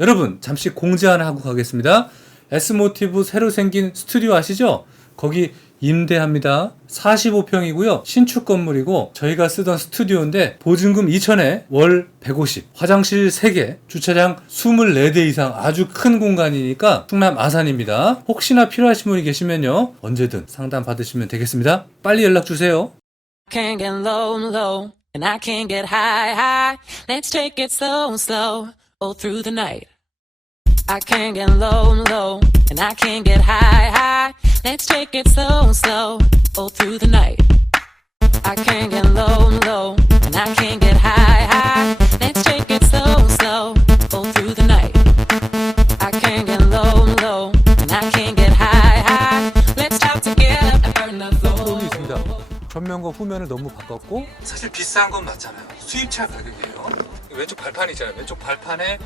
여러분 잠시 공지 하나 하고 가겠습니다. S모티브 새로 생긴 스튜디오 아시죠? 거기 임대합니다. 45평이고요. 신축 건물이고 저희가 쓰던 스튜디오인데 보증금 2,000에 월 150, 화장실 3개, 주차장 24대 이상 아주 큰 공간이니까 충남 아산입니다. 혹시나 필요하신 분이 계시면요. 언제든 상담 받으시면 되겠습니다. 빨리 연락 주세요. Can't get low, low, and I can't get high, high. Let's take it slow, slow, all through the night. I can't get low, low, and I can't get high, high. Let's take it slow, slow, all through the night. I can't get low, low, and I can't get high, high. Let's take it slow, slow, all through the night. I can't get low, low, and I can't get high, high. Let's stop together and burn the floor. 이 있습니다. 전면과 후면을 너무 바꿨고 사실 비싼 건 맞잖아요. 수입차 가격이에요. 왼쪽 발판 있잖아요. 왼쪽 발판에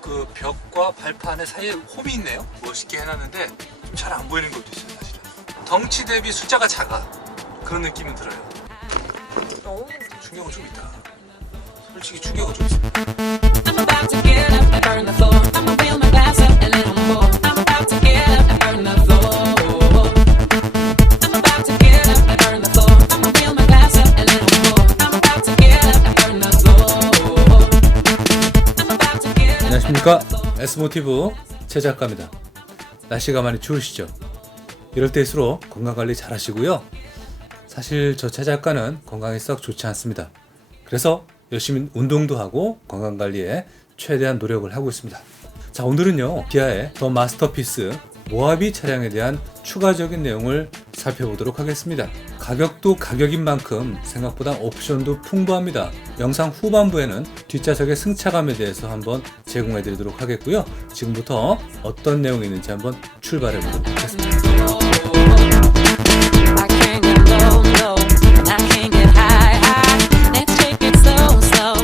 그 벽과 발판의 사이에 홈이 있네요. 멋있게 해놨는데 좀 잘 안 보이는 것도 있어요. 사실은 덩치 대비 숫자가 작아. 그런 느낌은 들어요. 충격은 좀 있다. 솔직히 충격은 좀 있습니다. I'm about to get up and burn the floor. I'ma fill my glass up a little more. I'm about to get up and burn the floor. I'm about to get up and burn the floor. I'ma fill my glass up a little more. I'm about to get up and burn the floor. I'm about to get up. 안녕하십니까. S모티브 최 작가입니다. 날씨가 많이 추우시죠? 이럴 때일수록 건강관리 잘 하시고요. 사실 저 최 작가는 건강이 썩 좋지 않습니다. 그래서 열심히 운동도 하고 건강관리에 최대한 노력을 하고 있습니다. 자, 오늘은요 기아의 더 마스터피스 모하비 차량에 대한 추가적인 내용을 살펴보도록 하겠습니다. 가격도 가격인 만큼 생각보다 옵션도 풍부합니다. 영상 후반부에는 뒷좌석의 승차감에 대해서 한번 제공해 드리도록 하겠고요. 지금부터 어떤 내용이 있는지 한번 출발해 보도록 하겠습니다. I can't get low, low, and I can't get high, high. Let's take it slow, slow,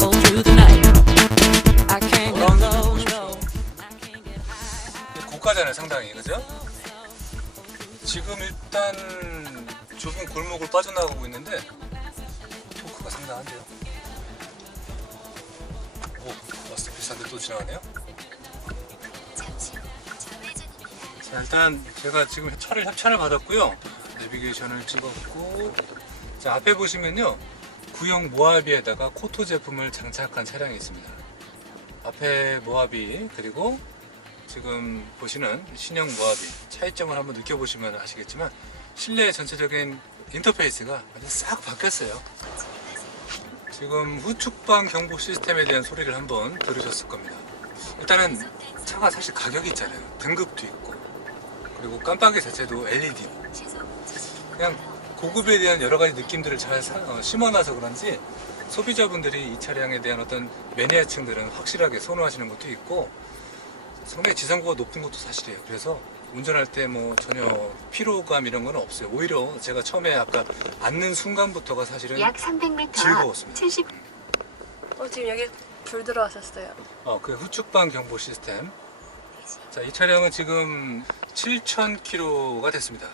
all through the night. I can't get low, low, I can't get high. 고가잖아요, 상당히. 그죠? 지금 일단 좁은 골목을 빠져나가고 있는데 토크가 상당한데요. 오, 마스터피스한테 또 지나가네요. 자, 일단 제가 지금 차를 협찬을 받았고요. 내비게이션을 찍었고, 자, 앞에 보시면요 구형 모하비에다가 코토 제품을 장착한 차량이 있습니다. 앞에 모하비, 그리고 지금 보시는 신형 모하비, 차이점을 한번 느껴보시면 아시겠지만 실내 전체적인 인터페이스가 아주 싹 바뀌었어요. 지금 후측방 경보 시스템에 대한 소리를 한번 들으셨을 겁니다. 일단은 차가 사실 가격이 있잖아요. 등급도 있고, 그리고 깜빡이 자체도 LED. 그냥 고급에 대한 여러 가지 느낌들을 잘 심어놔서 그런지 소비자분들이 이 차량에 대한 어떤 매니아층들은 확실하게 선호하시는 것도 있고, 상당히 지상고가 높은 것도 사실이에요. 그래서 운전할 때 뭐 전혀 피로감 이런 건 없어요. 오히려 제가 처음에 아까 앉는 순간부터가 사실은 약 300m 즐거웠습니다. 70. 지금 여기 불 들어왔었어요. 그 후측방 경보 시스템. 자, 이 차량은 지금 7,000km가 됐습니다.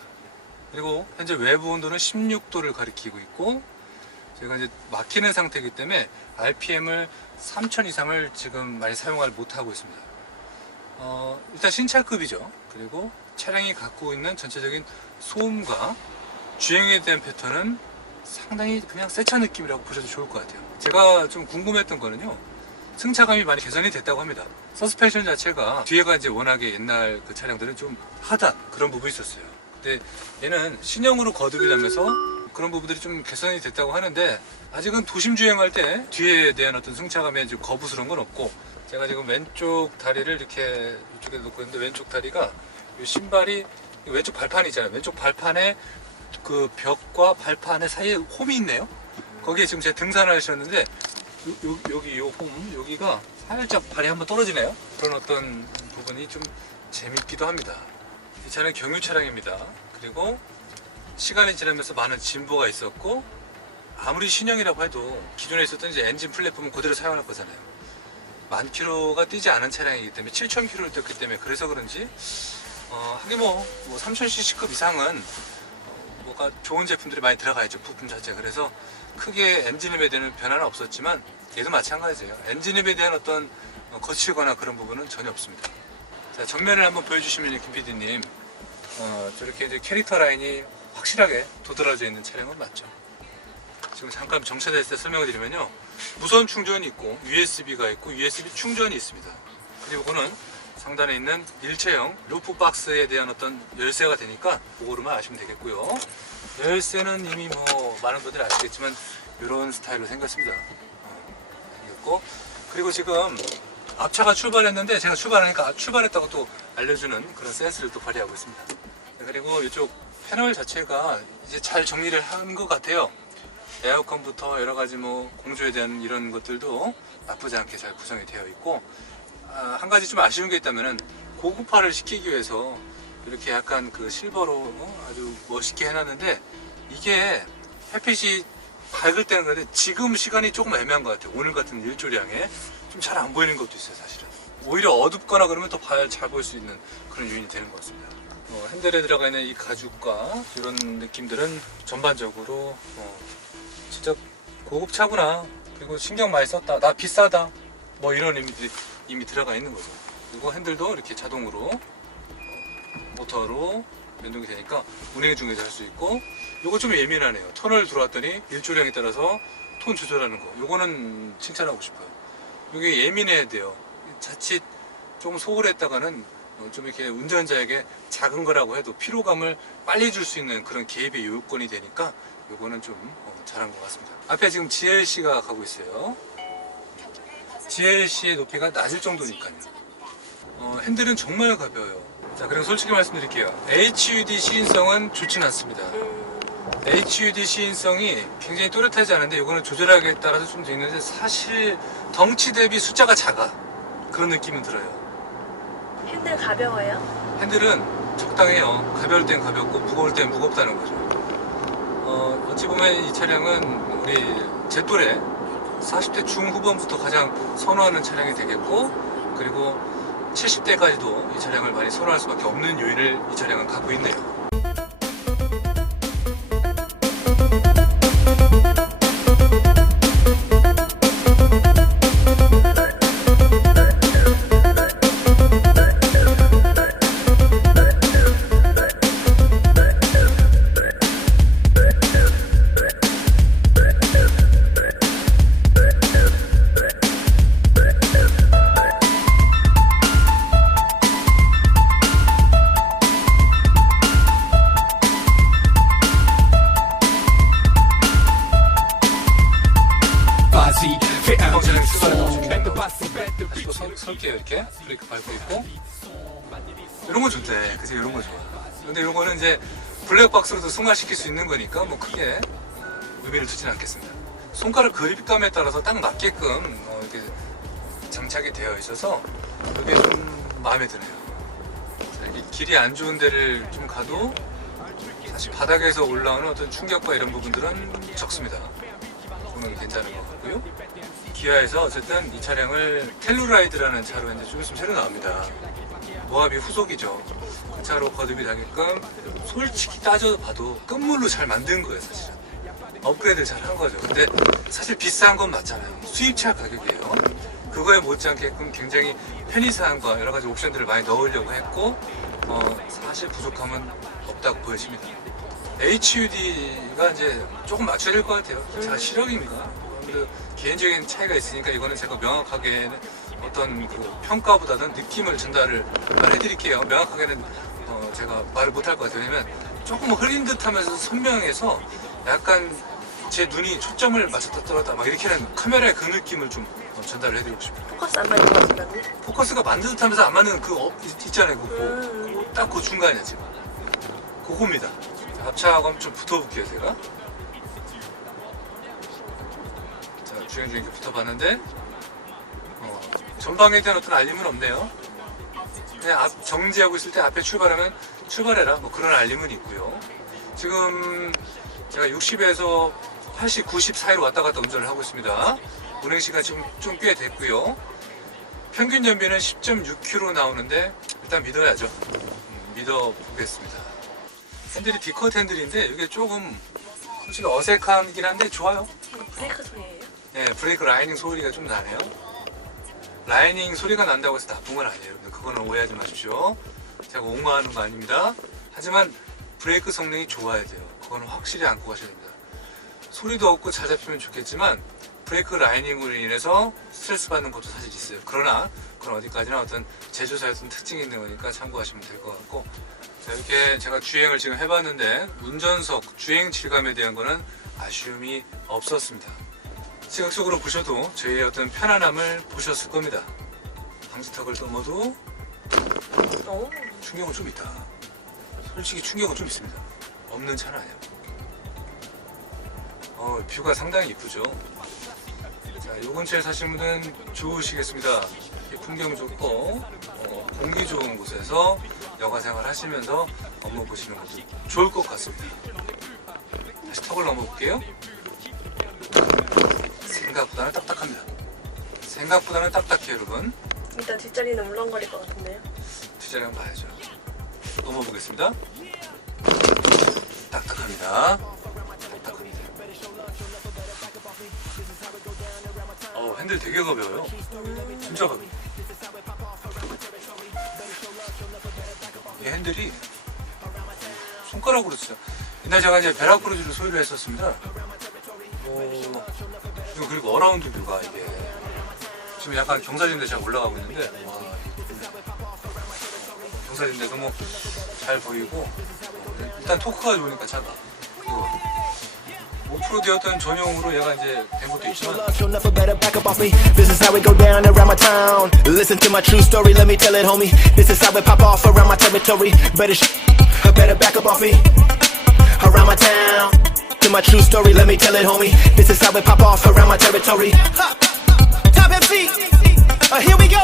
그리고 현재 외부 온도는 16도를 가리키고 있고, 제가 이제 막히는 상태이기 때문에 RPM을 3,000 이상을 지금 많이 사용을 못하고 있습니다. 일단 신차급이죠. 그리고 차량이 갖고 있는 전체적인 소음과 주행에 대한 패턴은 상당히 그냥 새 차 느낌이라고 보셔도 좋을 것 같아요. 제가 좀 궁금했던 거는요, 승차감이 많이 개선이 됐다고 합니다. 서스펜션 자체가 뒤에가 이제 워낙에 옛날 그 차량들은 좀 하단 그런 부분이 있었어요. 근데 얘는 신형으로 거듭이 나면서 그런 부분들이 좀 개선이 됐다고 하는데, 아직은 도심 주행할 때 뒤에 대한 어떤 승차감에 좀 거부스러운 건 없고, 제가 지금 왼쪽 다리를 이렇게 이쪽에 놓고 있는데, 왼쪽 다리가 이 신발이 왼쪽 발판이 있잖아요. 왼쪽 발판에 그 벽과 발판의 사이에 홈이 있네요. 거기에 지금 제가 등산을 하셨는데 여기 요 홈, 여기가 살짝 발이 한번 떨어지네요. 그런 어떤 부분이 좀 재밌기도 합니다. 이 차는 경유 차량입니다. 그리고 시간이 지나면서 많은 진보가 있었고, 아무리 신형이라고 해도 기존에 있었던 이제 엔진 플랫폼은 그대로 사용할 거잖아요. 10,000km가 뛰지 않은 차량이기 때문에 7,000km를 뛰었기 때문에, 그래서 그런지 하긴 뭐 3000cc급 이상은 뭐가 좋은 제품들이 많이 들어가 있죠, 부품 자체. 그래서 크게 엔진음에 대한 변화는 없었지만 얘도 마찬가지예요. 엔진음에 대한 어떤 거칠거나 그런 부분은 전혀 없습니다. 자, 정면을 한번 보여주시면 김 PD님, 저렇게 이제 캐릭터 라인이 확실하게 도드라져 있는 차량은 맞죠. 지금 잠깐 정차됐을 때 설명을 드리면요, 무선 충전이 있고 USB가 있고 USB 충전이 있습니다. 그리고 그거는 상단에 있는 일체형 루프 박스에 대한 어떤 열쇠가 되니까 그거로만 아시면 되겠고요. 열쇠는 이미 뭐 많은 분들이 아시겠지만 이런 스타일로 생겼습니다. 이겼고, 그리고 지금 앞차가 출발했는데 제가 출발하니까 출발했다고 또 알려주는 그런 센스를 또 발휘하고 있습니다. 그리고 이쪽 패널 자체가 이제 잘 정리를 한 것 같아요. 에어컨부터 여러 가지 뭐 공조에 대한 이런 것들도 나쁘지 않게 잘 구성이 되어 있고, 한 가지 좀 아쉬운 게 있다면은 고급화를 시키기 위해서 이렇게 약간 그 실버로 아주 멋있게 해놨는데, 이게 햇빛이 밝을 때는 그런데 지금 시간이 조금 애매한 것 같아요. 오늘 같은 일조량에 좀 잘 안 보이는 것도 있어요, 사실은. 오히려 어둡거나 그러면 더 잘 보일 수 있는 그런 요인이 되는 것 같습니다. 핸들에 들어가 있는 이 가죽과 이런 느낌들은 전반적으로 진짜 고급차구나, 그리고 신경 많이 썼다, 나 비싸다, 뭐 이런 의미들이 이미 들어가 있는 거죠. 그리고 핸들도 이렇게 자동으로 모터로 연동이 되니까 운행 중에도 할 수 있고, 요거 좀 예민하네요. 터널 들어왔더니 일조량에 따라서 톤 조절하는 거, 요거는 칭찬하고 싶어요. 이게 예민해야 돼요. 자칫 조금 소홀했다가는 좀 이렇게 운전자에게 작은 거라고 해도 피로감을 빨리 줄 수 있는 그런 개입의 요건이 되니까 요거는 좀 잘한 것 같습니다. 앞에 지금 GLC가 가고 있어요. GLC의 높이가 낮을 정도니까요. 핸들은 정말 가벼워요. 자, 그리고 솔직히 말씀드릴게요. HUD 시인성은 좋진 않습니다. HUD 시인성이 굉장히 또렷하지 않은데, 이거는 조절하기에 따라서 좀 되는데, 사실 덩치 대비 숫자가 작아, 그런 느낌은 들어요. 핸들 가벼워요? 핸들은 적당해요. 가벼울 땐 가볍고 무거울 땐 무겁다는 거죠. 어찌 보면 이 차량은 우리 제 또래 40대 중후반부터 가장 선호하는 차량이 되겠고, 그리고 70대까지도 이 차량을 많이 선호할 수밖에 없는 요인을 이 차량은 갖고 있네요. 설게요. 이렇게 브레이크 밟고 있고, 이런 건 좋대. 그치, 이런 거 좋아. 근데 이거는 이제 블랙박스로도 승화시킬 수 있는 거니까 뭐 크게 의미를 두진 않겠습니다. 손가락 그립감에 따라서 딱 맞게끔 이렇게 장착이 되어 있어서 이게 좀 마음에 드네요. 자, 이게 길이 안 좋은 데를 좀 가도 사실 바닥에서 올라오는 어떤 충격과 이런 부분들은 적습니다. 조명이 괜찮은 것 같고요. 기아에서 어쨌든 이 차량을 텔루라이드라는 차로 이제 좀 있으면 새로 나옵니다. 모하비 후속이죠. 그 차로 거듭이 되게끔 솔직히 따져봐도 끝물로 잘 만든 거예요, 사실은. 업그레이드 잘 한 거죠. 근데 사실 비싼 건 맞잖아요. 수입차 가격이에요. 그거에 못지않게끔 굉장히 편의사항과 여러 가지 옵션들을 많이 넣으려고 했고, 사실 부족함은 없다고 보여집니다. HUD가 이제 조금 맞춰야 될 것 같아요. 자, 실력입니다. 개인적인 차이가 있으니까 이거는 제가 명확하게 어떤 그 평가보다는 느낌을 전달을 해드릴게요. 명확하게는 제가 말을 못할 것 같아요. 왜냐면 조금 흐린 듯 하면서 선명해서 약간 제 눈이 초점을 맞췄다 떨었다 막 이렇게는 카메라의 그 느낌을 좀 전달을 해드리고 싶어요. 포커스 안 맞는 것 같은데? 포커스가 맞는 듯 하면서 안 맞는 그 있잖아요. 딱 그 중간이야 지금. 그겁니다. 앞차하고 좀 붙어볼게요, 제가. 자, 주행 중에 붙어봤는데 전방에 대한 어떤 알림은 없네요. 그냥 앞 정지하고 있을 때 앞에 출발하면 출발해라, 뭐 그런 알림은 있고요. 지금 제가 60에서 80, 90 사이로 왔다 갔다 운전을 하고 있습니다. 운행 시간 좀 꽤 됐고요. 평균 연비는 10.6km 나오는데 일단 믿어야죠. 믿어보겠습니다. 핸들이 D컷 핸들인데 이게 조금 솔직히 어색하긴 한데 좋아요. 브레이크 소리예요? 네, 브레이크 라이닝 소리가 좀 나네요. 라이닝 소리가 난다고 해서 나쁜 건 아니에요. 여러분들 그거는 오해하지 마십시오. 제가 옹호하는 거 아닙니다. 하지만 브레이크 성능이 좋아야 돼요. 그거는 확실히 안고 가셔야 됩니다. 소리도 없고 잘 잡히면 좋겠지만 브레이크 라이닝으로 인해서 스트레스 받는 것도 사실 있어요. 그러나 그건 어디까지나 어떤 제조사의 어떤 특징이 있는 거니까 참고하시면 될 것 같고, 자, 이렇게 제가 주행을 지금 해봤는데 운전석 주행 질감에 대한 거는 아쉬움이 없었습니다. 시각적으로 보셔도 저희의 어떤 편안함을 보셨을 겁니다. 방지턱을 넘어도 충격은 좀 있다. 솔직히 충격은 좀 있습니다. 없는 차는 아니야. 뷰가 상당히 이쁘죠. 자, 요 근처에 사시는 분은 좋으시겠습니다. 풍경 좋고 공기 좋은 곳에서 여가 생활 하시면서 업무 보시는 것도 좋을 것 같습니다. 다시 턱을 넘어볼게요. 생각보다는 딱딱합니다. 생각보다는 딱딱해요, 여러분. 일단 뒷자리는 울렁거릴 것 같은데요? 뒷자리 한번 봐야죠. 넘어보겠습니다. 딱딱합니다. 딱딱합니다. 핸들 되게 가벼워요. 진짜 가벼워. 이 핸들이 손가락으로 진짜. 옛날 제가 이제 베라크루즈를 소유를 했었습니다. 이거 그리고 어라운드 뷰가 이게 지금 약간 경사진데 제가 올라가고 있는데, 와, 경사진데 너무 잘 보이고, 일단 토크가 좋으니까 차가. 그리고 오프로드였던 전용으로 얘가 이제 된 것도 있지만, You'll never better back up off me. This is how it go down around my town. Listen to my true story, let me tell it, homie. This is how it pop off around my territory. Better back up off me. Around my town. To my true story, let me tell it, homie. This is how it pop off around my territory. Top MC, here we go.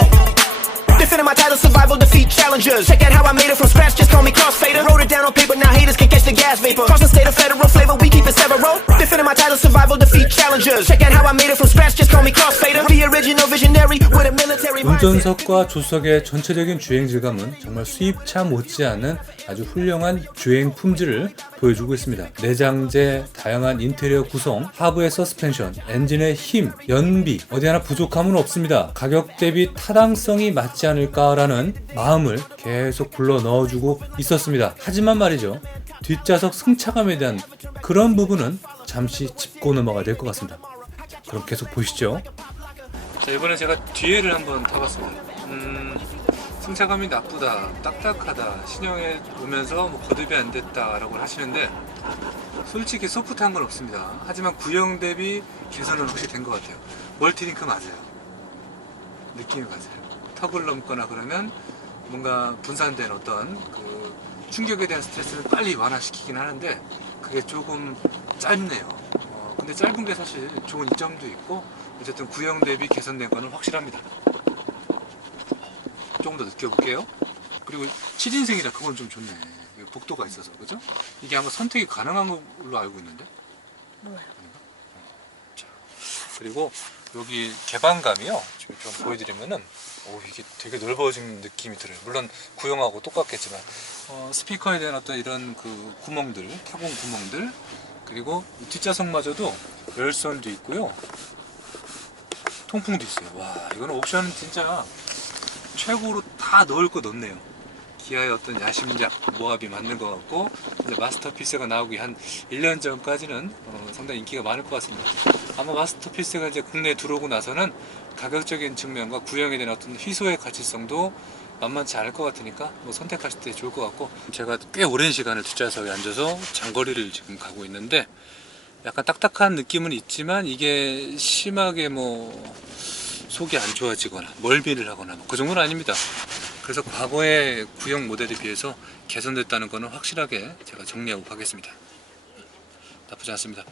Defending my title, survival, defeat challengers. Check out how I made it from scratch, just call me Crossfader. Wrote it down on paper, now haters can catch the gas vapor. Cross the state of federal flavor, we keep it several. Defending my title, survival, defeat challengers. Check out how I made it from scratch, just call me Crossfader. The original visionary with a military mindset. 운전석과 조석의 전체적인 주행 질감은 정말 수입차 못지않은 아주 훌륭한 주행 품질을 보여주고 있습니다. 내장재, 다양한 인테리어 구성, 하부의 서스펜션, 엔진의 힘, 연비 어디 하나 부족함은 없습니다. 가격 대비 타당성이 맞지 않을까라는 마음을 계속 불러 넣어주고 있었습니다. 하지만 말이죠, 뒷좌석 승차감에 대한 그런 부분은 잠시 짚고 넘어가야 될 것 같습니다. 그럼 계속 보시죠. 자, 이번에 제가 뒤에를 한번 타봤습니다. 승차감이 나쁘다, 딱딱하다, 신형에 오면서 뭐 거듭이 안 됐다라고 하시는데, 솔직히 소프트한 건 없습니다. 하지만 구형 대비 개선은 확실히 된 것 같아요. 멀티링크 맞아요. 느낌이 맞아요. 턱을 넘거나 그러면 뭔가 분산된 어떤 그 충격에 대한 스트레스를 빨리 완화시키긴 하는데, 그게 조금 짧네요. 근데 짧은 게 사실 좋은 이점도 있고, 어쨌든 구형 대비 개선된 거는 확실합니다. 조금 더 느껴볼게요. 그리고 7인승이라 그건 좀 좋네. 복도가 있어서, 그죠? 이게 아마 선택이 가능한 걸로 알고 있는데. 몰라요. 자, 그리고 여기 개방감이요. 지금 좀 보여드리면은, 이게 되게 넓어진 느낌이 들어요. 물론 구형하고 똑같겠지만, 스피커에 대한 어떤 이런 그 구멍들, 타공 구멍들, 그리고 뒷좌석마저도 열선도 있고요. 통풍도 있어요. 와, 이거는 옵션은 진짜 최고로 다 넣을 거 넣네요. 기아의 어떤 야심작 모합이 맞는 것 같고, 이제 마스터피스가 나오기 한 1년 전까지는 상당히 인기가 많을 것 같습니다. 아마 마스터피스가 이제 국내에 들어오고 나서는 가격적인 측면과 구형에 대한 어떤 희소의 가치성도 만만치 않을 것 같으니까 뭐 선택하실 때 좋을 것 같고, 제가 꽤 오랜 시간을 뒷좌석에 앉아서 장거리를 지금 가고 있는데, 약간 딱딱한 느낌은 있지만 이게 심하게 뭐 속이 안 좋아지거나 멀미를 하거나 그 정도는 아닙니다. 그래서 과거의 구형 모델에 비해서 개선됐다는 거는 확실하게 제가 정리하고 가겠습니다. 나쁘지 않습니다.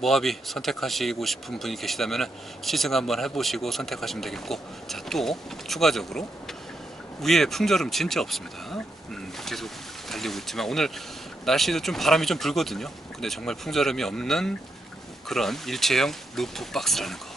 모하비 선택하시고 싶은 분이 계시다면 시승 한번 해보시고 선택하시면 되겠고, 자, 또 추가적으로 위에 풍절음 진짜 없습니다. 계속 달리고 있지만 오늘 날씨도 좀 바람이 좀 불거든요. 근데 정말 풍절음이 없는 그런 일체형 루프 박스라는 거.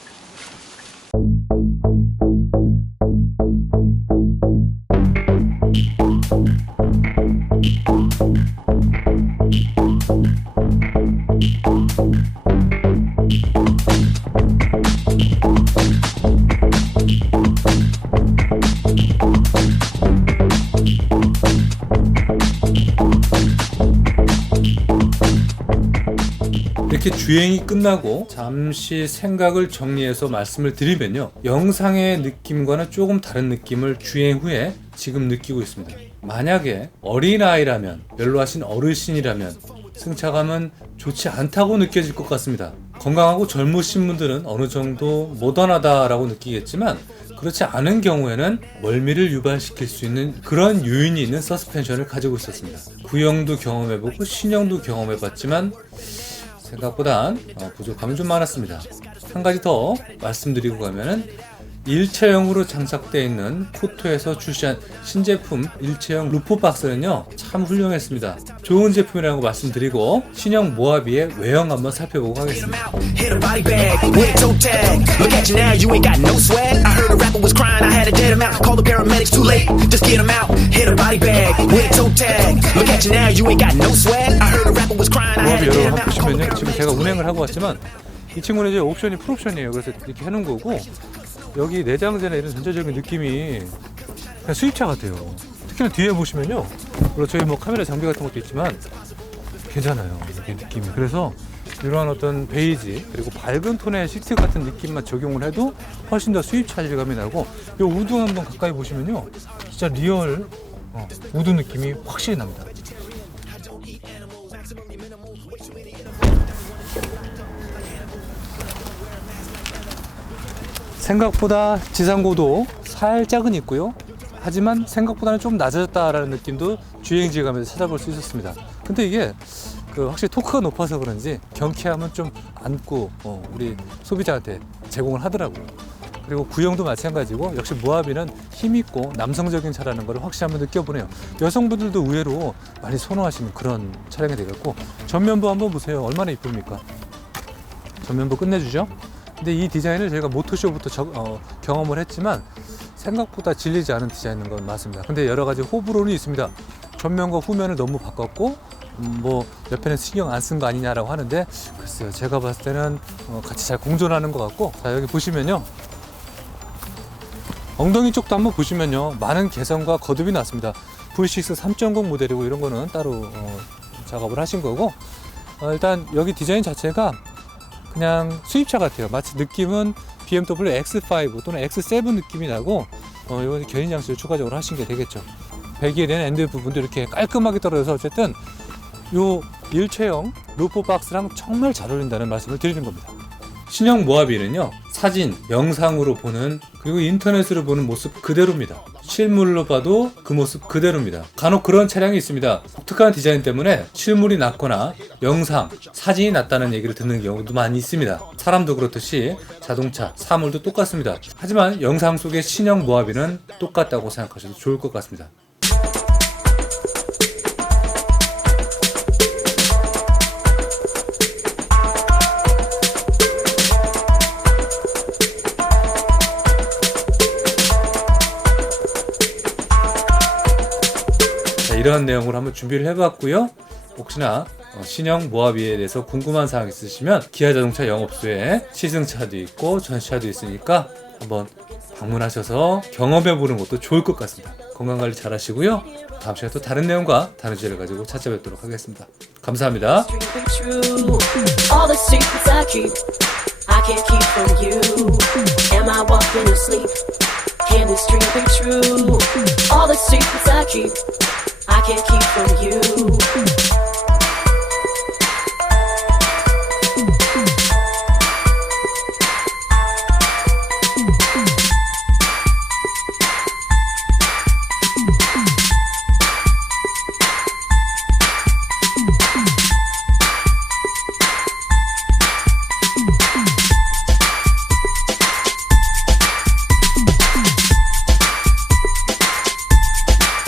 주행이 끝나고 잠시 생각을 정리해서 말씀을 드리면요, 영상의 느낌과는 조금 다른 느낌을 주행 후에 지금 느끼고 있습니다. 만약에 어린아이라면, 연로하신 어르신이라면 승차감은 좋지 않다고 느껴질 것 같습니다. 건강하고 젊으신 분들은 어느 정도 모던하다라고 느끼겠지만, 그렇지 않은 경우에는 멀미를 유발시킬 수 있는 그런 요인이 있는 서스펜션을 가지고 있었습니다. 구형도 경험해보고 신형도 경험해봤지만 생각보단 부족함이 좀 많았습니다. 한 가지 더 말씀드리고 가면은 일체형으로 장착되어 있는 코토에서 출시한 신제품 일체형 루프박스는요, 참 훌륭했습니다. 좋은 제품이라고 말씀드리고 신형 모하비의 외형 한번 살펴보고 하겠습니다. Hit a body bag with a toe tag. Look at you now, you ain't got no swag. I heard a rapper was crying, I had to get him out. Call the paramedics, too late, just get him out. Hit a body bag with a toe tag. Look at you now, you ain't got no swag. I heard a rapper was crying, I had 모하비 to get 여러분 him out. 보시면요, 지금 제가 운행을 하고 왔지만 이 친구는 이제 옵션이 풀옵션이에요. 그래서 이렇게 해놓은 거고, 여기 내장재나 이런 전체적인 느낌이 그냥 수입차 같아요. 특히나 뒤에 보시면요, 물론 저희 뭐 카메라 장비 같은 것도 있지만 괜찮아요, 이게 느낌이. 그래서 이러한 어떤 베이지 그리고 밝은 톤의 시트 같은 느낌만 적용을 해도 훨씬 더 수입차 질감이 나고, 이 우드 한번 가까이 보시면요, 진짜 리얼 우드 느낌이 확실히 납니다. 생각보다 지상고도 살짝은 있고요, 하지만 생각보다는 좀 낮아졌다라는 느낌도 주행 질감에서 찾아볼 수 있었습니다. 근데 이게 확실히 토크가 높아서 그런지 경쾌함은 좀 안고 우리 소비자한테 제공을 하더라고요. 그리고 구형도 마찬가지고, 역시 모하비는 힘있고 남성적인 차라는 걸 확실히 한번 느껴보네요. 여성분들도 의외로 많이 선호하시는 그런 차량이 되겠고, 전면부 한번 보세요. 얼마나 이쁩니까? 전면부 끝내주죠. 근데 이 디자인을 저희가 모토쇼부터 경험을 했지만 생각보다 질리지 않은 디자인인 건 맞습니다. 근데 여러 가지 호불호는 있습니다. 전면과 후면을 너무 바꿨고 뭐 옆에는 신경 안 쓴 거 아니냐라고 하는데, 글쎄요, 제가 봤을 때는 같이 잘 공존하는 것 같고. 자, 여기 보시면요, 엉덩이 쪽도 한번 보시면요, 많은 개선과 거듭이 났습니다. V6 3.0 모델이고 이런 거는 따로 작업을 하신 거고, 일단 여기 디자인 자체가 그냥 수입차 같아요. 마치 느낌은 BMW X5 또는 X7 느낌이 나고, 이건 견인 장치를 추가적으로 하신 게 되겠죠. 배기에 대한 엔드 부분도 이렇게 깔끔하게 떨어져서 어쨌든 요 일체형 루프 박스랑 정말 잘 어울린다는 말씀을 드리는 겁니다. 신형 모하비는요, 사진, 영상으로 보는, 그리고 인터넷으로 보는 모습 그대로입니다. 실물로 봐도 그 모습 그대로입니다. 간혹 그런 차량이 있습니다. 독특한 디자인 때문에 실물이 낮거나 영상, 사진이 낮다는 얘기를 듣는 경우도 많이 있습니다. 사람도 그렇듯이 자동차, 사물도 똑같습니다. 하지만 영상 속의 신형 모하비는 똑같다고 생각하셔도 좋을 것 같습니다. 이러한 내용으로 한번 준비를 해봤고요. 혹시나 신형 모하비에 대해서 궁금한 사항 있으시면 기아자동차 영업소에 시승차도 있고 전시차도 있으니까 한번 방문하셔서 경험해보는 것도 좋을 것 같습니다. 건강관리 잘 하시고요. 다음 시간에 또 다른 내용과 다른 주제를 가지고 찾아뵙도록 하겠습니다. 감사합니다. All the secrets I keep, I can't keep from you. Am I walking asleep? Can this dream be true? All the secrets I keep.